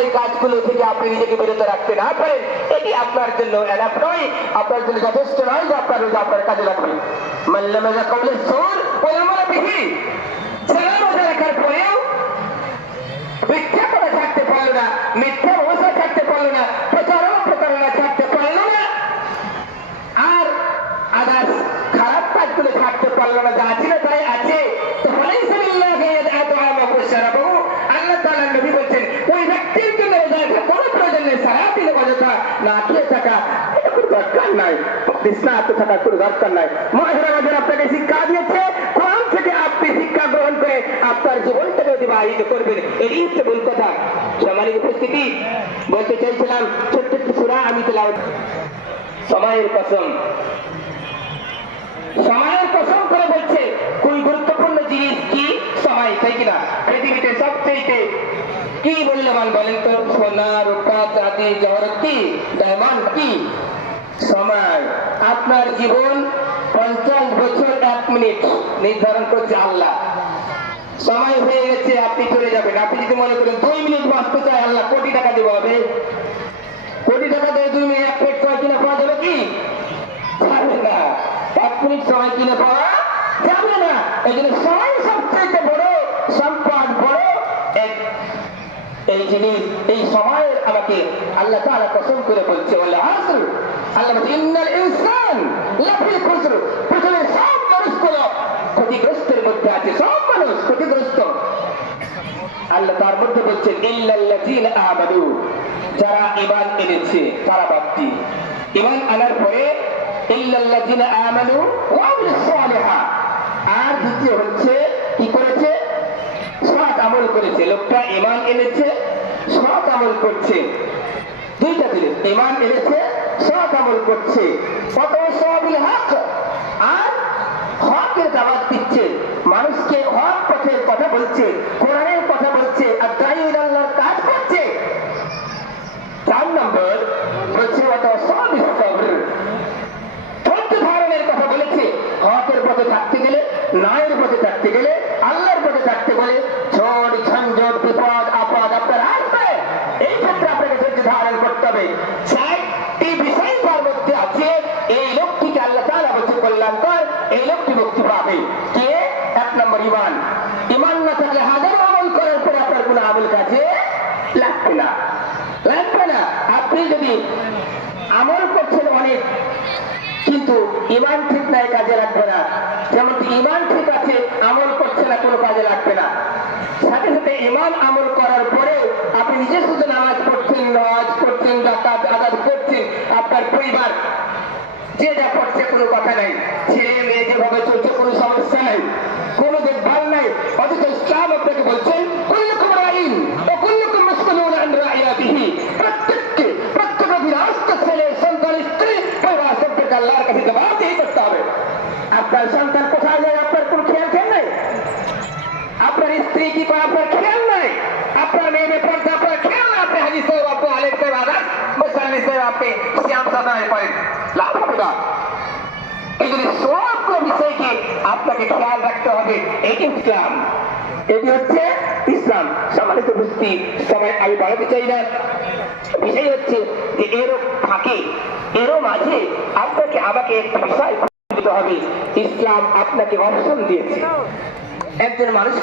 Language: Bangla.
এই কাজগুলো থেকে আপনি নিজেকে বিরত রাখতে না পারেন, এটি আপনার জন্য এলাপ নয়, আপনার জন্য যথেষ্ট নয় যে আপনার রোজা আপনার কাজে লাগবে। মাল্লামাজা কবলে সোর ওলামারা বিহি ছেলে রাখার পরেও মিথ্যা করে থাকতে পারল না, মিথ্যা অবস্থা থাকতে পারল না প্রচারণা থাকতে পারল না। আর আদার্স খারাপ কাজগুলো থাকতে পারল না, যা তাই আছে। তো ফলেই সাবিল্লাহি ইয়াদআমু শারাবু আল্লাহ তাআলা নবী বলছেন ওই ব্যক্তির জন্য রোজা রাখা কোনো প্রয়োজন নেই সারা দিন অযথা না থাকা। দরকার নাই কোনো দরকার নাই। আপনাকে শিক্ষা দিয়েছে, কোরআন থেকে আপনি শিক্ষা গ্রহণ করে আপনার জীবনটাকে অতিবাহিত করবেন। হচ্ছে মূল কথা। উপস্থিতি, বলতে চাইছিলাম সুরা আমি সময়ের কসম। সময়ের কসম করে বলছে কোন গুরুত্বপূর্ণ জিনিস কি সময় তাই কিনা পৃথিবীতে সবচেয়ে কি মূল্যবান বলেন তো সময়। আপনার জীবন পঞ্চাশ বছর এক মিনিট নির্ধারণ করছে আল্লাহ। সময় হয়ে গেছে, আপনি চলে যাবেন। আপনি যদি মনে করেন দুই মিনিট বাঁচতে চায় আল্লাহ, কোটি টাকা দেবো হবে কোটি টাকা দিয়ে দুই মিনিট এক প্লেট সময় কিনে পাওয়া যাবে কি? যাবে না। এক মিনিট সময় কিনে পাওয়া যাবে না। এই জন্য সময় সবচেয়ে বড় সম্পদ, বড় এই জিনিস, এই সময়ের আমাকে আল্লাহ তাআলা কসম করে বলছে, বলে আসর আল্লাহ বলছে, ইন্নাল ইনসান লাফি খুসর। পৃথিবীর সব মানুষগুলো ক্ষতিগ্রস্তের মধ্যে আছে সব মানুষ, ক্ষতিগ্রস্ত। আল্লাহ তার মধ্যে বলছেন ইল্লাল্লাযীন যারা ঈমান এনেছে, তারা বাদটি ঈমান আনার পরে ইল্লাল্লাযীন আমানু ওয়া আমল করছে। দুইটা জিনিস, ঈমান এনেছে, সৎ আমল করছে। কত হক আর হকের দিচ্ছে। মানুষকে হক কথা বলছে, কোরআনের কথা বলছে, আর দায়ী আল্লাহর কাজ করছে। চার নম্বর বলছে অত সবিল ধৈর্য কথা বলেছে, হকের পথে থাকতে গেলে, ন্যায়ের পথে থাকতে গেলে, আল্লাহর পথে থাকতে গেলে হবে। বিষয় তার মধ্যে আছে। এই লোকটিকে আল্লাহ কল্যাণকর এই লোকটি মুক্তি পাবে। কে? এক নম্বর ইমান। ইমান না থাকলে হাজার আমল করার পরে আপনার আমল লাগবে না। লাগবে না। আপনি যদি আমল করছেন অনেক, কিন্তু ইমান ঠিক নাই, কাজে লাগবে না। যেমন ইমান ঠিক আছে, আমল করছে না, কোনো কাজে লাগবে না। সাথে সাথে ইমান আমল করার পরে নিজে শুধু নামাজ পড়ছেন নামাজ পড়ছেন জাকাত আদাত করছেন আপনার পরিবার। যে যা করছে কোনো কথা নাই। ছেলে, মেয়ে যেভাবে চলছে, কোনো সমস্যা নাই। কোনো দেখভাল নাই। অথচ ইসলাম আপনাকে বলছেন আপনার সন্তান কোথায় যায়? আপনার কোনো খেয়াল খেয়াল নাই? আপনার স্ত্রী কি করে আপনার খেয়াল নাই আপনার মেয়ে মেয়ে পর্দা আপনার খেয়াল নাই আপনি হাজি সাহেব আপনি আলেম সাহেব আদাত মুসাল্লি সাহেব আপনি শ্যাম সাধনায় করেন লাভ হবে না। এই জন্য সবগুলো বিষয়কে আপনাকে খেয়াল রাখতে হবে, এটি ইসলাম। এটি হচ্ছে ইসলাম। সম্মানিত বুঝতি সময় আমি বাড়াতে চাই না। বিষয় হচ্ছে যে এরও ফাঁকে এরও মাঝে আপনাকে, আমাকে একটি বিষয় হবে। ইসলাম আপনাকে অপশন দিয়েছে। একজন মানুষ